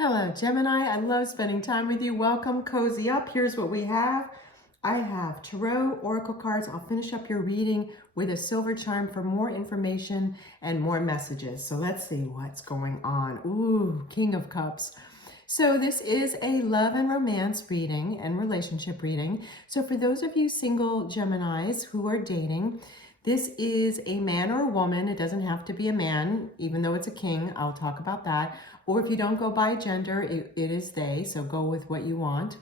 Hello, Gemini. I love spending time with you. Welcome, cozy up. Here's what we have. I have Tarot Oracle cards. I'll finish up your reading with a silver charm for more information and more messages. So let's see what's going on. Ooh, King of Cups. So this is a love and romance reading and relationship reading. So for those of you single Geminis who are dating, this is a man or a woman. It doesn't have to be a man, even though it's a king. I'll talk about that. Or if you don't go by gender, it is they. So go with what you want.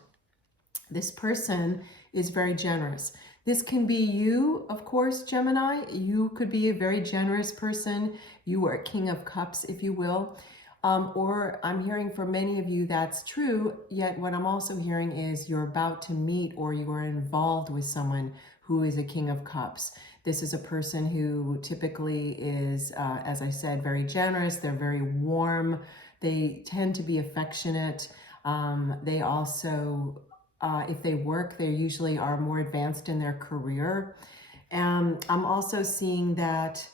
This person is very generous. This can be you, of course, Gemini. You could be a very generous person. You are a King of Cups, if you will. Or I'm hearing for many of you that's true, yet what I'm also hearing is you're about to meet or you are involved with someone who is a King of Cups. This is a person who typically is, as I said, very generous. They're very warm. They tend to be affectionate. They also, if they work, they usually are more advanced in their career. I'm also seeing that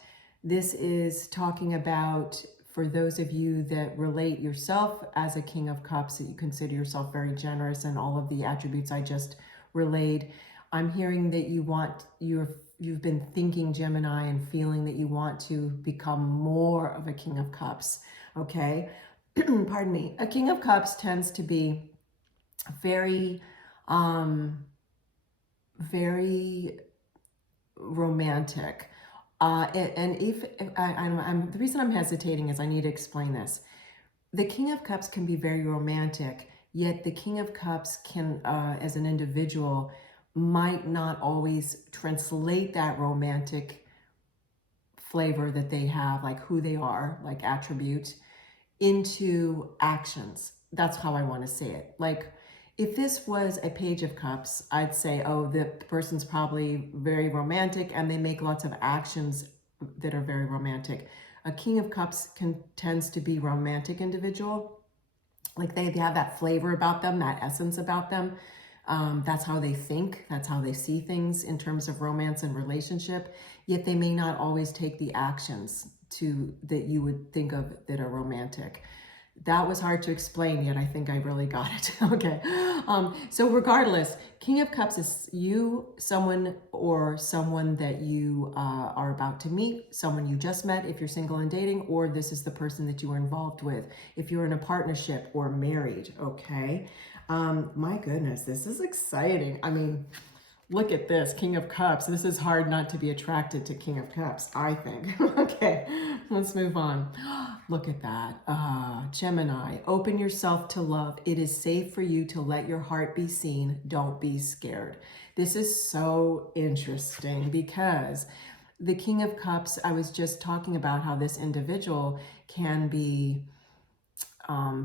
this is talking about, for those of you that relate yourself as a King of Cups, that you consider yourself very generous and all of the attributes I just relayed. I'm hearing that you've been thinking, Gemini, and feeling that you want to become more of a King of Cups, okay? Pardon me. A King of Cups tends to be very, very romantic. And if the reason I'm hesitating is I need to explain this. The King of Cups can be very romantic, yet the King of Cups can, as an individual, might not always translate that romantic flavor that they have, like who they are, like attribute, into actions. That's how I want to say it. Like, if this was a Page of Cups, I'd say, oh, the person's probably very romantic and they make lots of actions that are very romantic. A King of Cups tends to be romantic individual. Like they have that flavor about them, that essence about them. That's how they think. That's how they see things in terms of romance and relationship. Yet they may not always take the actions that you would think of that are romantic. That was hard to explain, yet I think I really got it. Okay. So regardless, King of Cups is you, someone that you are about to meet, someone you just met if you're single and dating, or this is the person that you are involved with if you're in a partnership or married, okay? My goodness, this is exciting. I mean, look at this, King of Cups. This is hard not to be attracted to King of Cups, I think. Okay, let's move on. Look at that. Gemini, open yourself to love. It is safe for you to let your heart be seen. Don't be scared. This is so interesting because the King of Cups, I was just talking about how this individual can be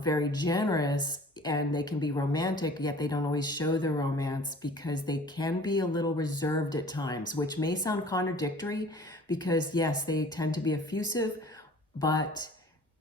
very generous and they can be romantic, yet they don't always show the romance because they can be a little reserved at times, which may sound contradictory because yes, they tend to be effusive, but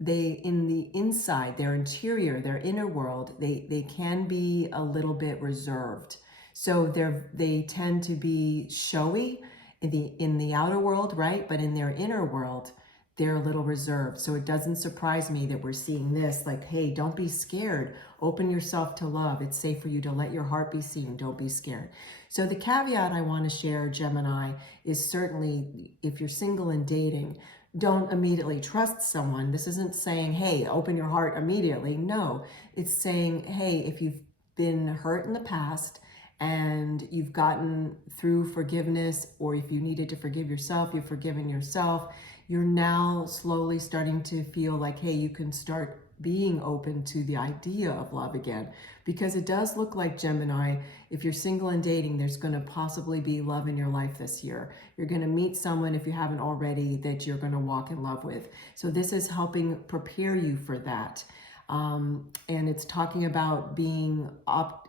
they, in the inside, their interior, their inner world, they can be a little bit reserved. So they tend to be showy in the outer world, right? But in their inner world, they're a little reserved. So it doesn't surprise me that we're seeing this, like, hey, don't be scared. Open yourself to love. It's safe for you to let your heart be seen. Don't be scared. So the caveat I want to share, Gemini, is certainly if you're single and dating, don't immediately trust someone. This isn't saying, hey, open your heart immediately. No, it's saying, hey, if you've been hurt in the past and you've gotten through forgiveness, or if you needed to forgive yourself, you've forgiven yourself, you're now slowly starting to feel like, hey, you can start being open to the idea of love again. Because it does look like, Gemini, if you're single and dating, there's going to possibly be love in your life this year. You're going to meet someone, if you haven't already, that you're going to walk in love with. So this is helping prepare you for that. And it's talking about being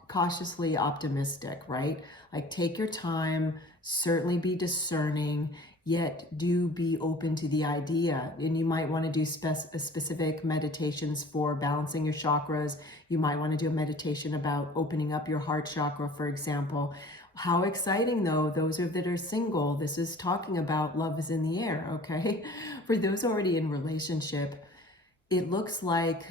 cautiously optimistic, right? Like, take your time, certainly be discerning, yet do be open to the idea. And you might want to do specific meditations for balancing your chakras. You might want to do a meditation about opening up your heart chakra, for example. How exciting, though, those that are single, this is talking about love is in the air, okay? For those already in relationship, It looks like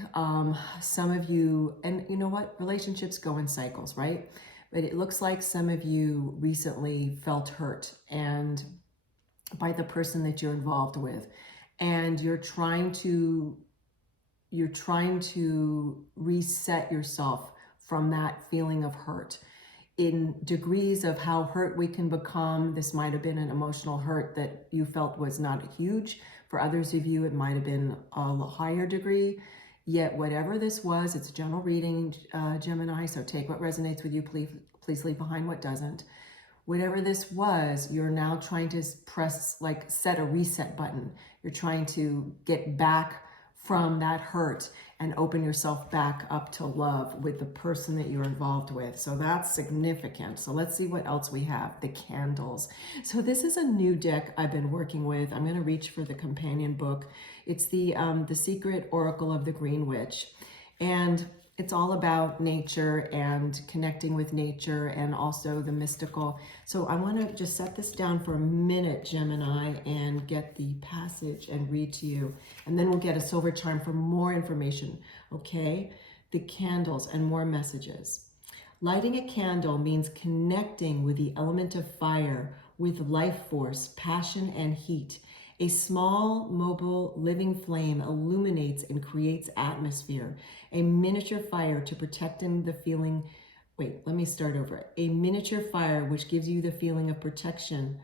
some of you, and you know what, relationships go in cycles, right? But it looks like some of you recently felt hurt and by the person that you're involved with, and you're trying to reset yourself from that feeling of hurt. In degrees of how hurt we can become, this might have been an emotional hurt that you felt was not huge. For others of you, it might have been a higher degree. Yet whatever this was, it's a general reading, Gemini, so take what resonates with you, please leave behind what doesn't. Whatever this was, you're now trying to press, like set a reset button. You're trying to get back from that hurt and open yourself back up to love with the person that you're involved with. So that's significant. So let's see what else we have. The candles. So this is a new deck I've been working with. I'm going to reach for the companion book. It's the Secret Oracle of the Green Witch. And it's all about nature and connecting with nature and also the mystical. So I want to just set this down for a minute, Gemini, and get the passage and read to you. And then we'll get a silver charm for more information, okay? The candles and more messages. Lighting a candle means connecting with the element of fire, with life force, passion, and heat. A small, mobile, living flame illuminates and creates atmosphere. A miniature fire to protect in the feeling. Wait, let me start over. A miniature fire which gives you the feeling of protection.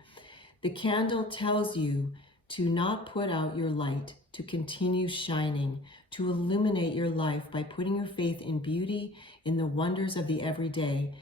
The candle tells you to not put out your light, to continue shining, to illuminate your life by putting your faith in beauty, in the wonders of the everyday.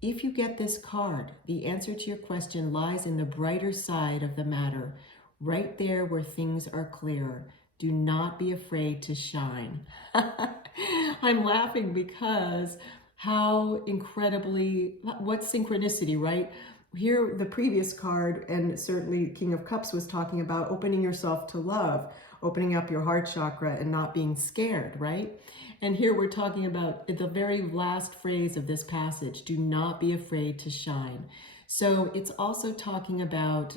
If you get this card, the answer to your question lies in the brighter side of the matter. Right there where things are clearer. Do not be afraid to shine. I'm laughing because how incredibly, what synchronicity, right? Here, the previous card, and certainly King of Cups was talking about opening yourself to love, opening up your heart chakra and not being scared, right? And here we're talking about the very last phrase of this passage, do not be afraid to shine. So it's also talking about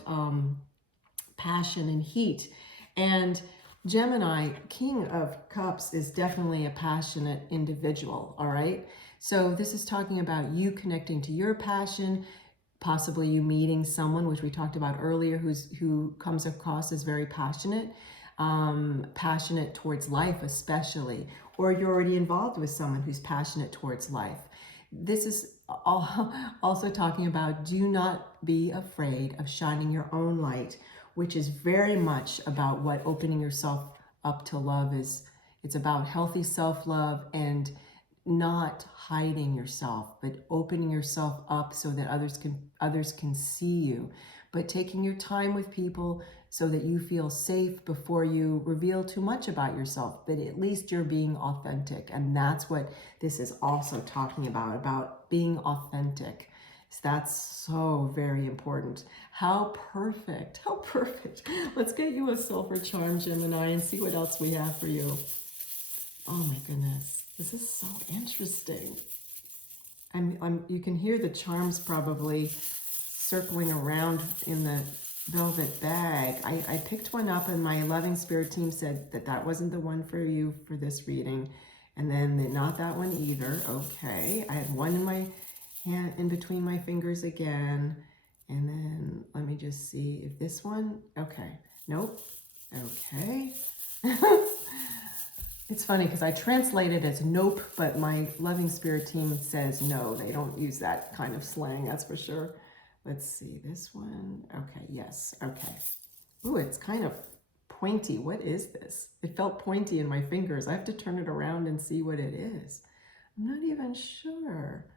passion and heat. And Gemini, King of Cups, is definitely a passionate individual, all right? So this is talking about you connecting to your passion, possibly you meeting someone, which we talked about earlier, who comes across as very passionate, passionate towards life especially, or you're already involved with someone who's passionate towards life. This is also talking about do not be afraid of shining your own light, which is very much about what opening yourself up to love is. It's about healthy self-love and not hiding yourself, but opening yourself up so that others can see you, but taking your time with people so that you feel safe before you reveal too much about yourself, but at least you're being authentic. And that's what this is also talking about being authentic. That's so very important. How perfect, how perfect. Let's get you a silver charm, Gemini, and see what else we have for you. Oh my goodness, this is so interesting. You can hear the charms probably circling around in the velvet bag. I picked one up and my loving spirit team said that wasn't the one for you for this reading. And then not that one either. Okay, I had one in my hand, in between my fingers again. And then let me just see if this one, okay, nope, okay. It's funny because I translate it as nope, but my loving spirit team says no. They don't use that kind of slang, that's for sure. Let's see, this one. Okay, yes, okay. Ooh, it's kind of pointy. What is this? It felt pointy in my fingers. I have to turn it around and see what it is. I'm not even sure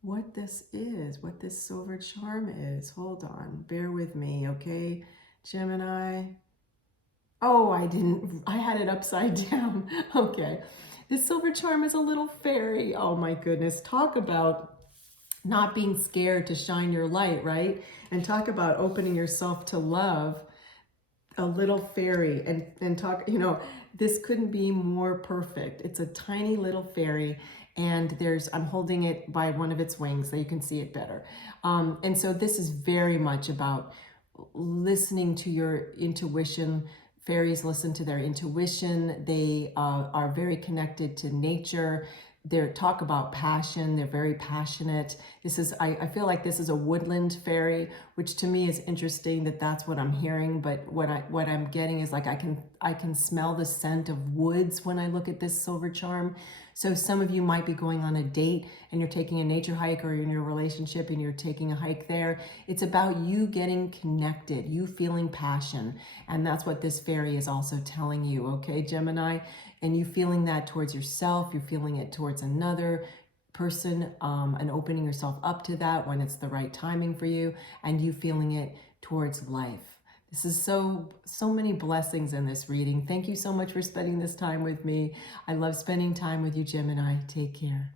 what this is, what this silver charm is. Hold on, bear with me, okay, Gemini? Oh, I had it upside down. Okay. This silver charm is a little fairy. Oh my goodness. Talk about not being scared to shine your light, right? And talk about opening yourself to love. A little fairy and talk, this couldn't be more perfect. It's a tiny little fairy and I'm holding it by one of its wings so you can see it better. And so this is very much about listening to your intuition, Fairies listen to their intuition. They are very connected to nature. They talk about passion. They're very passionate. I feel like this is a woodland fairy, which to me is interesting that that's what I'm hearing. But what I'm getting is like I can smell the scent of woods when I look at this silver charm. So some of you might be going on a date and you're taking a nature hike, or you're in your relationship and you're taking a hike there. It's about you getting connected, you feeling passion. And that's what this fairy is also telling you, okay, Gemini? And you feeling that towards yourself, you're feeling it towards another person, and opening yourself up to that when it's the right timing for you, and you feeling it towards life. This is so many blessings in this reading. Thank you so much for spending this time with me. I love spending time with you, Gemini. Take care.